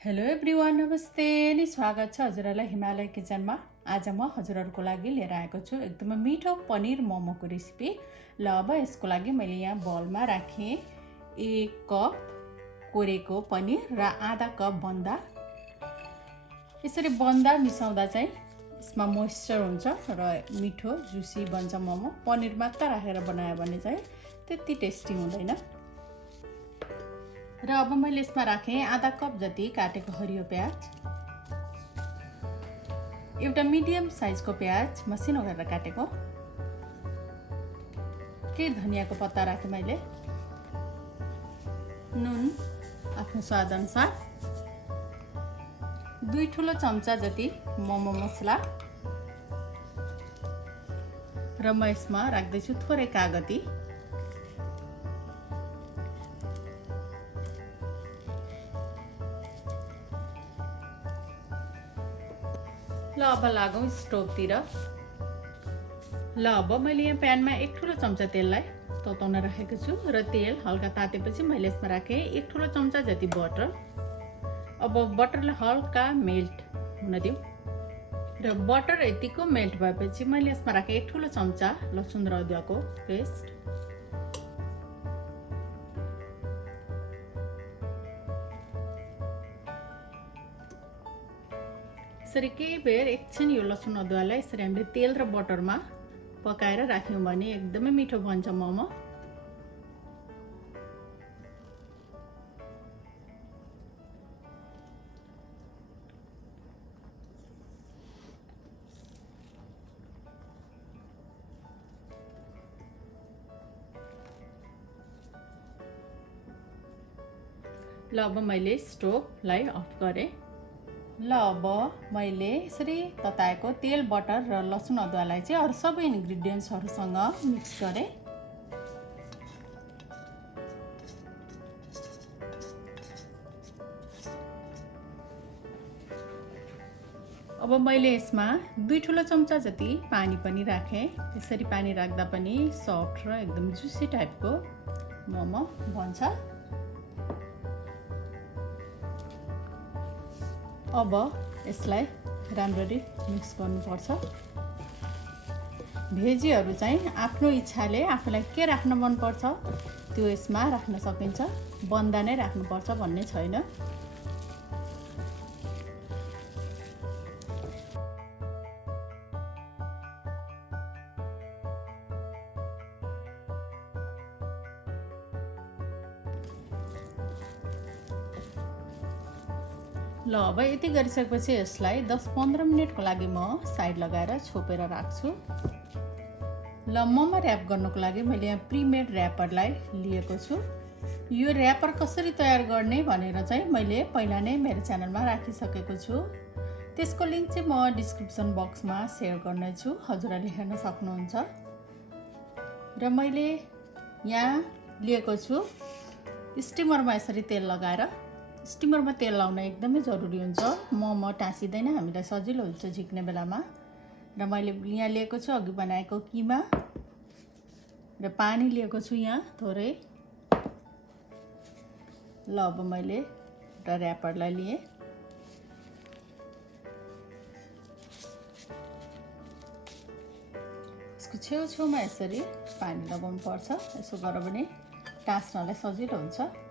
Hello everyone, नमस्ते अनि स्वागत छ हजुरहरूलाई हिमालय किचनमा। आज म हजुरहरूको लागि लिएर आएको छु एकदमै मिठो पनिर मोमोको रेसिपी। ल अब यसको लागि मैले यहाँ बलमा राखेँ 1 कप कोरेको पनिर र आधा कप बन्दा। यसरी बन्दा मिसाउँदा चाहिँ यसमा मोइस्चर हुन्छ र मिठो जुसी बन्छ मोमो। पनिर मात्र राखेर बनायो भने चाहिँ त्यति टेस्टी हुँदैन। र अब मैले यसमा राखेँ आधा कप जति काटेको हरियो प्याज, एउटा मिडियम साइजको प्याज मसिनो गरेर काटेको, केही धनियाको पत्ता राखेँ मैले, नुन आफ्नो स्वाद अनुसार, 2 ठुलो चम्चा जति मोमो मसला र म यसमा राख्दैछु थोरै कागती। ल अब लागौँ स्टोभतिर। ल अब मैले यहाँ प्यानमा 1 ठुलो चम्चा तेललाई तताउन राखेको छु र तेल हल्का तातेपछि मैले यसमा राखेँ 1 ठुलो चम्चा जति बटर। अब बटरलाई हल्का मेल्ट हुन दिउँ र बटर यतिको मेल्ट भएपछि मैले यसमा राखेँ 1 ठुलो चम्चा लसुन र अदुवाको पेस्ट। यसरी केही बेर एकछिन यो लसुन अदुवालाई यसरी हामीले तेल र बटरमा पकाएर राख्यौँ भने एकदमै मिठो बन्छ मोमो। ल अब मैले स्टोभलाई अफ गरेँ। ल अब मैले यसरी तताएको तेल, बटर र लसुन अदुवालाई चाहिँ अरू सबै इन्ग्रिडियन्ट्सहरूसँग मिक्स गरेँ। अब मैले यसमा 2 ठुलो चम्चा जति पानी पनि राखेँ। यसरी पानी राख्दा पनि सफ्ट र एकदम जुसी टाइपको मोमो बन्छ। अब यसलाई राम्ररी मिक्स गर्नुपर्छ। भेजीहरू चाहिँ आफ्नो इच्छाले आफूलाई के राख्न मनपर्छ त्यो यसमा राख्न सकिन्छ, बन्दा नै राख्नुपर्छ भन्ने छैन। ल अब यति गरिसकेपछि यसलाई 10-15 मिनटको लागि म साइड लगाएर छोपेर राख्छु। ल मोमो र्याप गर्नको लागि मैले यहाँ प्रिमेड र्यापरलाई लिएको छु। यो र्यापर कसरी तयार गर्ने भनेर चाहिँ मैले पहिला नै मेरो च्यानलमा राखिसकेको छु। त्यसको लिङ्क चाहिँ म डिस्क्रिप्सन बक्समा सेयर गर्नेछु, हजुरहरूले हेर्न सक्नुहुन्छ। र मैले यहाँ लिएको छु स्टिमरमा यसरी तेल लगाएर। स्टिमरमा तेल लाउन एकदमै जरुरी हुन्छ, मोमो टाँसिँदैन, हामीलाई सजिलो हुन्छ झिक्ने बेलामा। र मैले यहाँ लिएको छु अघि बनाएको किमा र पानी लिएको छु यहाँ थोरै। ल अब मैले एउटा र्यापरलाई लिएँ। यसको छेउछेउमा यसरी पानी लगाउनु पर्छ, यसो गर्यो भने टाँस्नलाई सजिलो हुन्छ।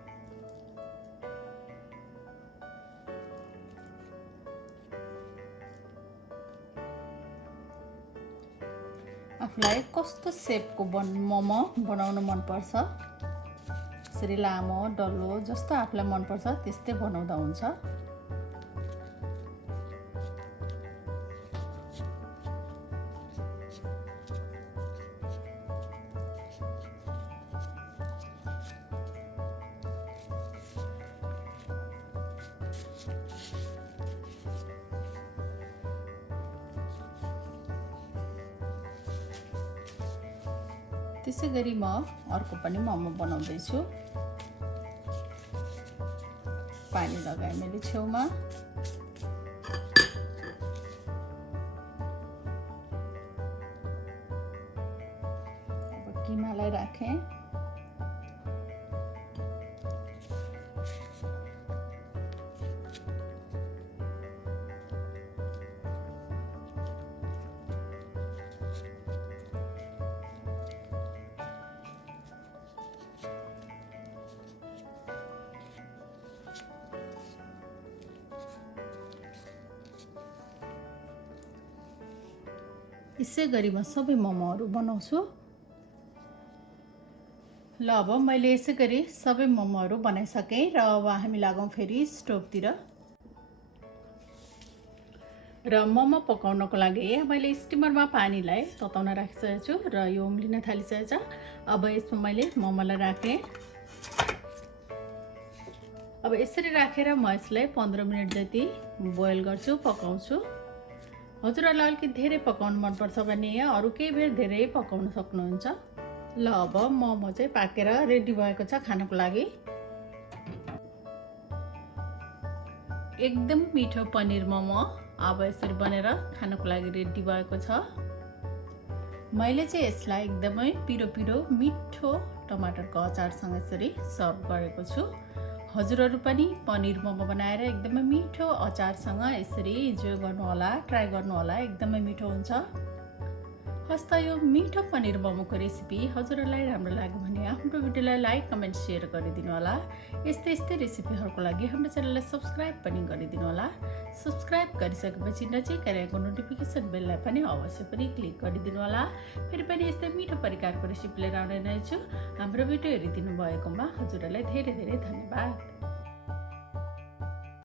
आफूलाई कस्तो सेपको मोमो बनाउन मनपर्छ, यसरी लामो डल्लो जस्तो आफूलाई मनपर्छ त्यस्तै बनाउँदा हुन्छ। त्यसै गरी म अर्को पनि मोमो बनाउँदैछु। पानी लगाएँ मैले छेउमा। अब किमालाई राखेँ। यसै गरी म सबै मोमोहरू बनाउँछु। ल अब मैले यसै गरी सबै मोमोहरू बनाइसकेँ र अब हामी लागौँ फेरि स्टोभतिर। र मोमो पकाउनको लागि मैले स्टिमरमा पानीलाई तताउन राखिसकेको छु र यो उम्लिन थालिसकेको छ। अब यसमा मैले मोमोलाई राखेँ। अब यसरी राखेर म यसलाई 15 मिनट जति बोइल गर्छु, पकाउँछु। हजुरहरूलाई अलिकति धेरै पकाउनु मनपर्छ भने अरू केही बेर धेरै पकाउन सक्नुहुन्छ। ल अब मोमो चाहिँ पाकेर रेडी भएको छ खानको लागि। एकदम मिठो पनिर मोमो अब यसरी बनेर खानको लागि रेडी भएको छ। मैले चाहिँ यसलाई एकदमै पिरो पिरो मिठो टमाटरको अचारसँग यसरी सर्भ गरेको छु। हजुरहरू पनि पनिर मोमो बनाएर एकदमै मिठो अचारसँग यसरी इन्जोय गर्नुहोला, ट्राई गर्नुहोला, एकदमै मिठो हुन्छ। हस्त यो मिठो पनिर मोमोको रेसिपी हजुरहरूलाई राम्रो लाग्यो भने हाम्रो भिडियोलाई लाइक, कमेन्ट, सेयर गरिदिनु होला। यस्तै रेसिपीहरूको लागि हाम्रो च्यानललाई सब्स्क्राइब पनि गरिदिनु होला। सब्स्क्राइब गरिसकेपछि नजिकै रहेको नोटिफिकेसन बेललाई पनि अवश्य पनि क्लिक गरिदिनु होला। फेरि पनि यस्तै मिठो प्रकारको रेसिपी लिएर आउने नै छु। हाम्रो भिडियो हेरिदिनु भएकोमा हजुरहरूलाई धेरै धेरै धन्यवाद।